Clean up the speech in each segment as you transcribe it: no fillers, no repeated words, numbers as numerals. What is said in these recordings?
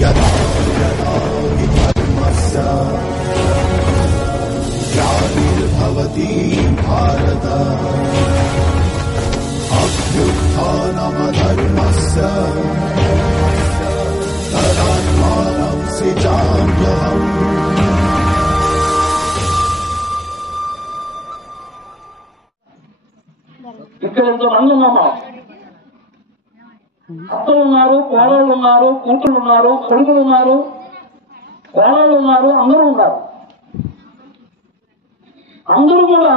यदा यदा हि धर्मस्य ग्लानिर्भवति भारत अभ्युत्थानमधर्मस्य तदात्मानं सृजाम्यहम्। ఇక్కడ ఎంతమంది ఉన్నామా? అత్తలు ఉన్నారు, కోడళ్ళు ఉన్నారు, కూతుళ్ళు ఉన్నారు, కొడుకులు ఉన్నారు, కోడళ్ళు ఉన్నారు, అందరూ ఉన్నారు. అందరూ కూడా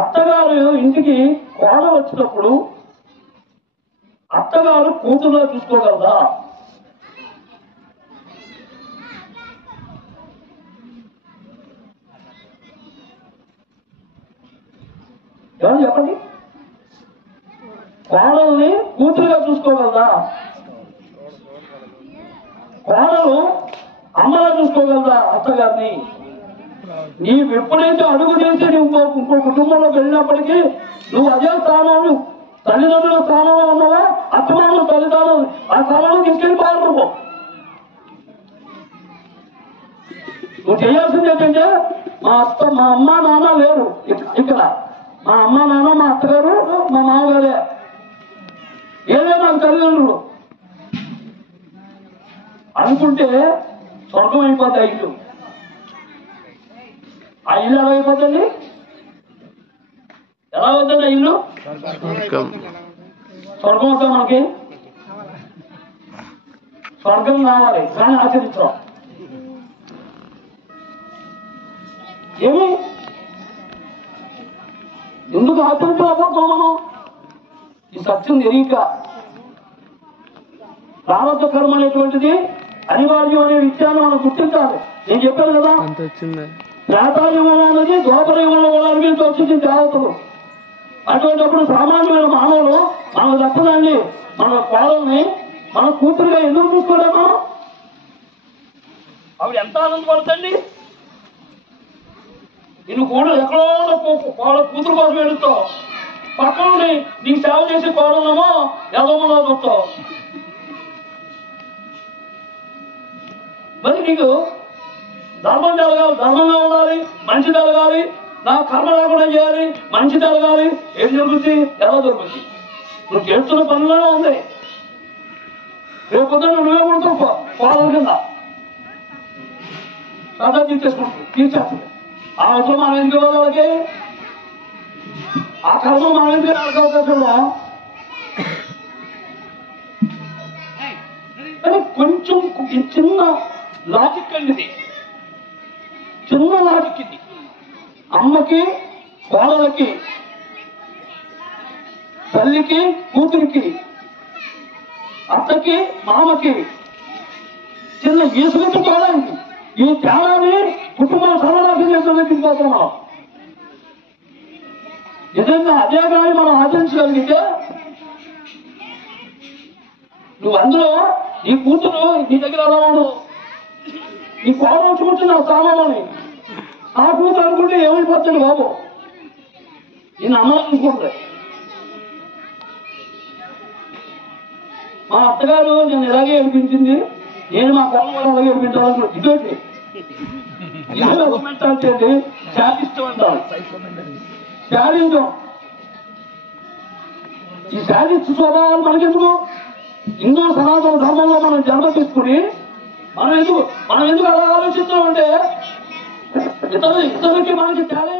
అత్తగారు ఇంటికి కోడ వచ్చినప్పుడు అత్తగారు కూతురులో చూసుకోగలదా? ఎవరు చెప్పండి? కోడల్ని కూతురుగా చూసుకోగలదా? కోడలు అమ్మలా చూసుకోగలదా అత్తగారిని? నీవు ఎప్పుడైతే అడుగు చేసి నువ్వు ఇంకో కుటుంబంలోకి వెళ్ళినప్పటికీ నువ్వు అదే స్థానాన్ని తల్లిదండ్రుల స్థానంలో ఉన్నావా, అత్తమామల తల్లిదండ్రులు ఆ స్థానంలో తీసుకెళ్ళిపోవాలి. నువ్వు చేయాల్సింది ఏంటంటే, మా అమ్మ నాన్న లేరు ఇక్కడ, మా అమ్మ నాన్న, మా అత్తగారు, మా మామగారే, ఏదే నాకు తల్లిదండ్రులు అనుకుంటే స్వర్గం అయిపోతాయి ఇల్లు. ఆ ఇల్లు ఎలా అయిపోతుంది? ఎలా అవుతుంది ఆ ఇల్లు? స్వర్గం అవుతా. మనకి స్వర్గం కావాలి కానీ ఆచరించాం. ఏమి ఎందుకు ఆచరించలేకపోతాం మనం? ఈ సత్యం తెలియక ప్రారంభ కర్మ అనేటువంటిది అనివార్యం అనే విషయాన్ని మనం గుర్తించాలి. నేను చెప్పాను కదా, త్రేతాయుగంలో ఉన్నది ద్వాపర యుగంలో ఉన్నది వచ్చింది దేవతలు. అటువంటిప్పుడు సామాన్యమైన మానవులు మన దక్కదాన్ని, మన కోడల్ని మన కూతురుగా ఎందుకు చూసుకోలేమా? ఆవిడ ఎంత ఆనందపడుతుంది. నిన్ను కూడా ఎక్కడో కూతురు కోసం వెళుతావు, పక్కన నీకు సేవ చేసి కోడలేమో ఎదవలో చూస్తావు. మరి నీకు ధర్మం జరగాలి, ధర్మంగా ఉండాలి, మంచి జరగాలి, నా కర్మ లేకుండా చేయాలి, మంచి జరగాలి. ఏం జరుగుతుంది? ఎలా జరుగుతుంది? నువ్వు చేస్తున్న పనులోనే ఉంది. రేపు పొద్దున్న నువ్వే ఉంటావు కోడల కింద సదా తీర్చేస్తుంది. ఆ అవసరం మనం ఎందుకు ఇవ్వాలి వాళ్ళకి? ఆ కర్మ మనం ఎందుకు అవకాశంలో? కానీ కొంచెం చిన్న లాజిక్ అండి, ఇది చిన్న లాజిక్. ఇది అమ్మకి, కోడలకి, తల్లికి, కూతురికి, అత్తకి, మామకి చిన్న ఈసుగట్టు తేడాండి. ఈ తేడాన్ని కుటుంబాలు సర్వనాశనం చేస్తున్న తీసుకుపోతున్నాం. నిజంగా అదే కానీ మనం ఆచరించగలిగితే, నువ్వు అందులో నీ కూతురు నీ దగ్గర ఎలా ఉండదు, నీ కోడలు వచ్చుకుంటుంది నా స్థానంలోని. ఆ కూతురు అనుకుంటే ఏమైపోతుంది బాబు, నేను అమ్మాలనుకుంటుంది. మా అత్తగారు నేను ఇలాగే ఏడిపించింది, నేను మా కోడలు కూడా అలాగే ఏడిపించాలనుకుంటు. ఇటువంటి మెంటాలిటీ శాడిస్టం అంటారు. శాడిజం, ఈ శాడిస్ట్ స్వభావాలు మనకెందుకు? హిందూ సనాతన ధర్మంలో మనం జన్మ తీసుకుని మనం ఎందుకు అలా ఆలోచిస్తున్నాం అంటే, ఇతరులకి మనకి తేడా